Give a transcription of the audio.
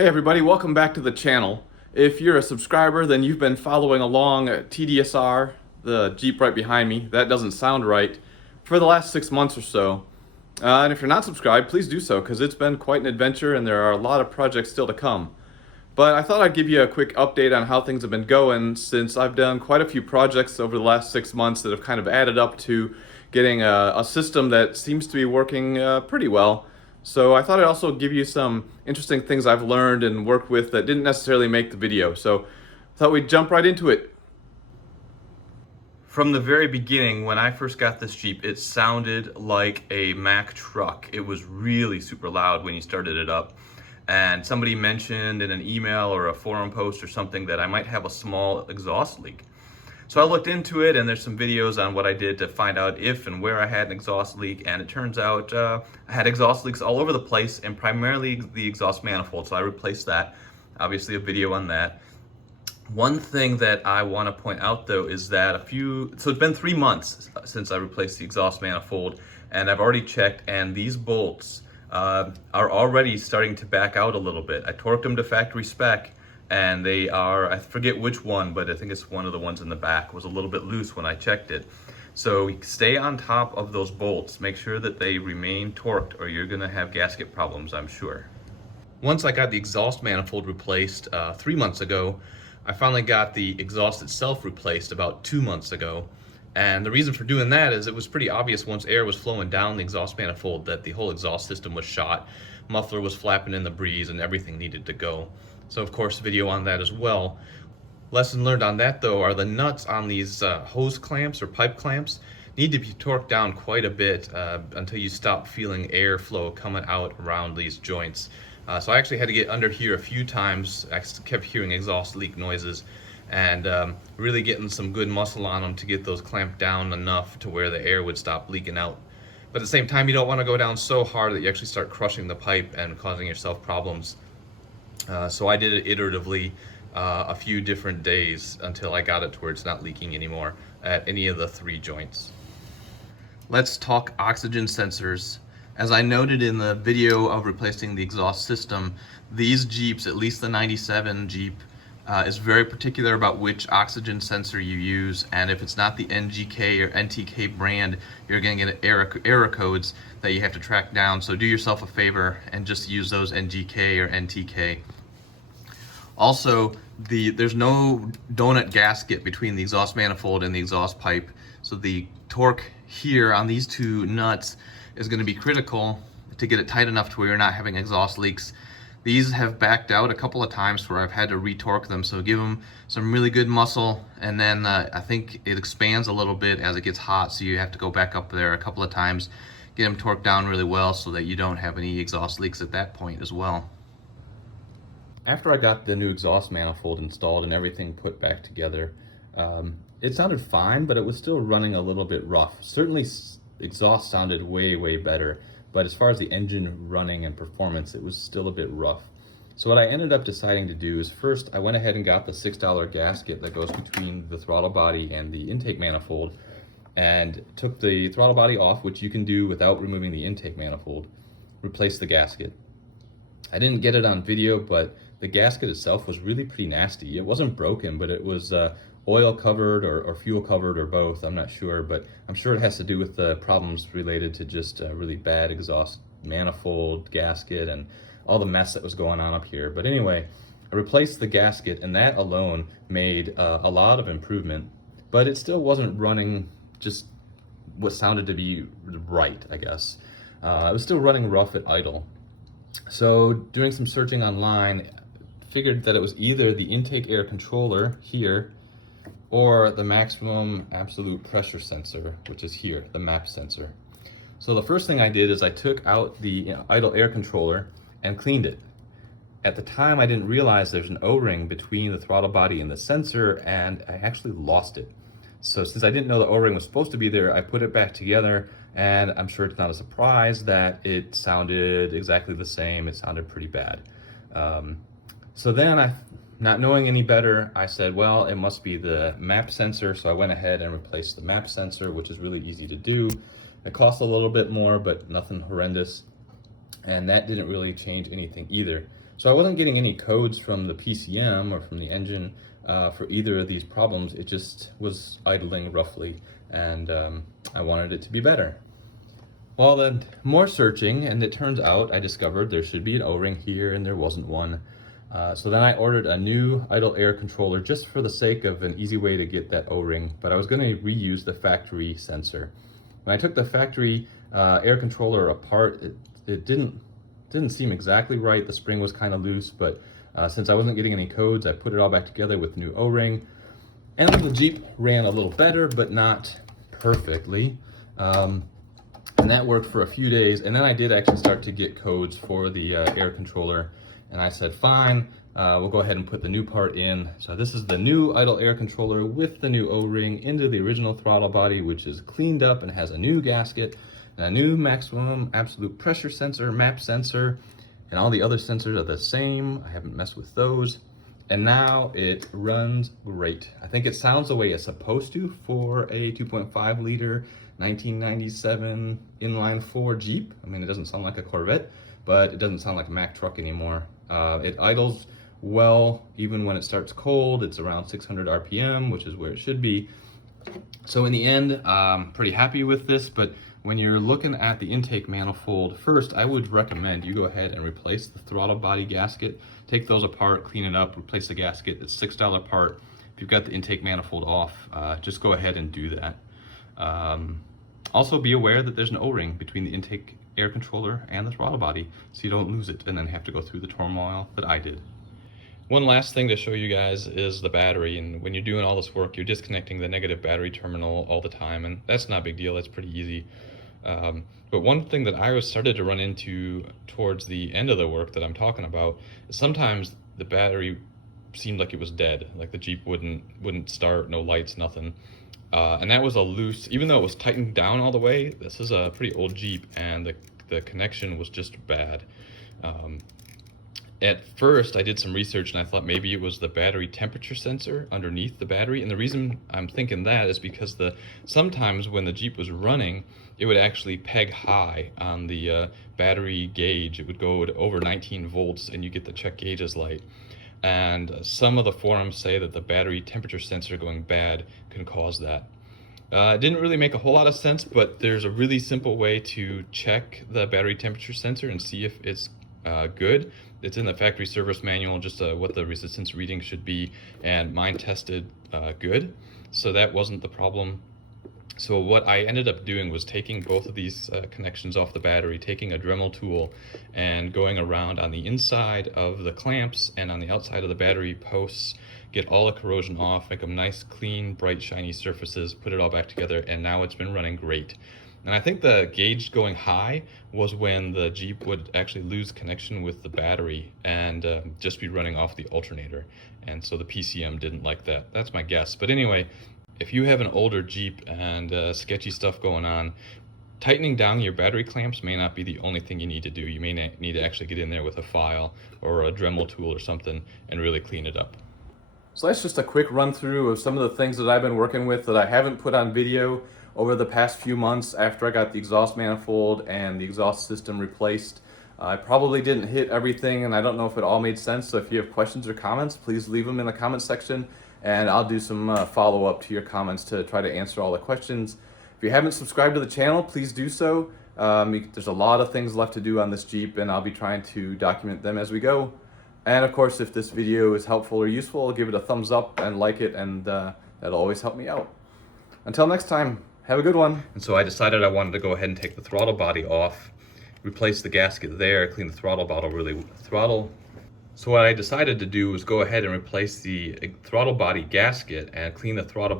Hey everybody, welcome back to the channel. If you're a subscriber, then you've been following along TDSR, the Jeep right behind me, that doesn't sound right, for the last 6 months or so. And if you're not subscribed, please do so, because it's been quite an adventure and there are a lot of projects still to come. But I thought I'd give you a quick update on how things have been going, since I've done quite a few projects over the last 6 months that have kind of added up to getting a system that seems to be working pretty well. So I thought I'd also give you some interesting things I've learned and worked with that didn't necessarily make the video. So I thought we'd jump right into it. From the very beginning, when I first got this Jeep, it sounded like a Mack truck. It was really super loud when you started it up. And somebody mentioned in an email or a forum post or something that I might have a small exhaust leak. So I looked into it, and there's some videos on what I did to find out if and where I had an exhaust leak, and it turns out I had exhaust leaks all over the place, and primarily the exhaust manifold, so I replaced that. Obviously a video on that. One thing that I want to point out though is that so it's been 3 months since I replaced the exhaust manifold, and I've already checked, and these bolts are already starting to back out a little bit. I torqued them to factory spec, and they are, I forget which one, but I think it's one of the ones in the back was a little bit loose when I checked it. So stay on top of those bolts, make sure that they remain torqued, or you're gonna have gasket problems, I'm sure. Once I got the exhaust manifold replaced 3 months ago, I finally got the exhaust itself replaced about 2 months ago. And the reason for doing that is it was pretty obvious once air was flowing down the exhaust manifold that the whole exhaust system was shot, muffler was flapping in the breeze, and everything needed to go. So of course, video on that as well. Lesson learned on that though are the nuts on these hose clamps or pipe clamps need to be torqued down quite a bit until you stop feeling airflow coming out around these joints. So I actually had to get under here a few times. I kept hearing exhaust leak noises, and really getting some good muscle on them to get those clamped down enough to where the air would stop leaking out. But at the same time, you don't want to go down so hard that you actually start crushing the pipe and causing yourself problems. So I did it iteratively a few different days until I got it to where it's not leaking anymore at any of the 3 joints. Let's talk oxygen sensors. As I noted in the video of replacing the exhaust system, these Jeeps, at least the 97 Jeep, is very particular about which oxygen sensor you use, and if it's not the NGK or NTK brand, you're going to get error codes that you have to track down. So do yourself a favor and just use those NGK or NTK. Also, there's no donut gasket between the exhaust manifold and the exhaust pipe, so the torque here on these 2 nuts is going to be critical to get it tight enough to where you're not having exhaust leaks. These have backed out a couple of times where I've had to retorque them, so give them some really good muscle, and then I think it expands a little bit as it gets hot, so you have to go back up there a couple of times, get them torqued down really well so that you don't have any exhaust leaks at that point as well. After I got the new exhaust manifold installed and everything put back together, it sounded fine, but it was still running a little bit rough. Certainly exhaust sounded way better, but as far as the engine running and performance, it was still a bit rough. So what I ended up deciding to do is, first I went ahead and got the $6 gasket that goes between the throttle body and the intake manifold, and took the throttle body off, which you can do without removing the intake manifold, replaced the gasket. I didn't get it on video, but the gasket itself was really pretty nasty. It wasn't broken, but it was oil covered or fuel covered or both, I'm not sure, but I'm sure it has to do with the problems related to just really bad exhaust manifold, gasket, and all the mess that was going on up here. But anyway, I replaced the gasket, and that alone made a lot of improvement, but it still wasn't running just what sounded to be right, I guess. It was still running rough at idle. So doing some searching online, figured that it was either the intake air controller here or the maximum absolute pressure sensor, which is here, the MAP sensor. So the first thing I did is I took out the idle air controller and cleaned it. At the time, I didn't realize there's an O-ring between the throttle body and the sensor, and I actually lost it. So since I didn't know the O-ring was supposed to be there, I put it back together, and I'm sure it's not a surprise that it sounded exactly the same. It sounded pretty bad. So then not knowing any better, I said, well, it must be the MAP sensor. So I went ahead and replaced the MAP sensor, which is really easy to do. It costs a little bit more, but nothing horrendous. and that didn't really change anything either. So I wasn't getting any codes from the PCM or from the engine for either of these problems. It just was idling roughly, and I wanted it to be better. Well, then more searching, and it turns out I discovered there should be an O-ring here, and there wasn't one. So then I ordered a new idle air controller just for the sake of an easy way to get that O-ring, but I was going to reuse the factory sensor. When I took the factory air controller apart, it didn't seem exactly right. The spring was kind of loose, but since I wasn't getting any codes, I put it all back together with the new O-ring. And the Jeep ran a little better, but not perfectly. And that worked for a few days, and then I did actually start to get codes for the air controller, and I said fine, we'll go ahead and put the new part in. So this is the new idle air controller with the new O-ring into the original throttle body, which is cleaned up and has a new gasket and a new maximum absolute pressure sensor, map sensor, and all the other sensors are the same. I haven't messed with those, and now it runs great. I think it sounds the way it's supposed to for a 2.5 liter 1997 inline 4 Jeep. I mean, it doesn't sound like a Corvette, but it doesn't sound like a Mack truck anymore. It idles well even when it starts cold. It's around 600 RPM, which is where it should be. So in the end, I'm pretty happy with this, but when you're looking at the intake manifold, first I would recommend you go ahead and replace the throttle body gasket. Take those apart, clean it up, replace the gasket. It's $6 part. If you've got the intake manifold off, just go ahead and do that. Also be aware that there's an O-ring between the intake air controller and the throttle body, so you don't lose it and then have to go through the turmoil that I did. One last thing to show you guys is the battery, and when you're doing all this work, you're disconnecting the negative battery terminal all the time, and that's not a big deal, that's pretty easy. But one thing that I started to run into towards the end of the work that I'm talking about is sometimes the battery seemed like it was dead, like the Jeep wouldn't start, no lights, nothing. And that was a loose, even though it was tightened down all the way, this is a pretty old Jeep, and the connection was just bad. At first, I did some research and I thought maybe it was the battery temperature sensor underneath the battery. And the reason I'm thinking that is because sometimes when the Jeep was running, it would actually peg high on the battery gauge. It would go to over 19 volts and you get the check gauges light. And some of the forums say that the battery temperature sensor going bad can cause that. It didn't really make a whole lot of sense, but there's a really simple way to check the battery temperature sensor and see if it's good. It's in the factory service manual, just what the resistance reading should be, and mine tested good, so that wasn't the problem. So what I ended up doing was taking both of these connections off the battery, taking a Dremel tool and going around on the inside of the clamps and on the outside of the battery posts, get all the corrosion off, make them nice, clean, bright, shiny surfaces, put it all back together, and now it's been running great. And I think the gauge going high was when the Jeep would actually lose connection with the battery and just be running off the alternator. And so the PCM didn't like that. That's my guess. But anyway, if you have an older Jeep and sketchy stuff going on, tightening down your battery clamps may not be the only thing you need to do. You may need to actually get in there with a file or a Dremel tool or something and really clean it up. So that's just a quick run through of some of the things that I've been working with that I haven't put on video over the past few months after I got the exhaust manifold and the exhaust system replaced. I probably didn't hit everything, and I don't know if it all made sense, so if you have questions or comments, please leave them in the comment section, and I'll do some follow-up to your comments to try to answer all the questions. If you haven't subscribed to the channel, please do so. There's a lot of things left to do on this Jeep, and I'll be trying to document them as we go. And of course, if this video is helpful or useful, give it a thumbs up and like it, and that'll always help me out. Until next time, have a good one. And so I decided I wanted to go ahead and take the throttle body off, replace the gasket there, clean the throttle body So what I decided to do was go ahead and replace the throttle body gasket and clean the throttle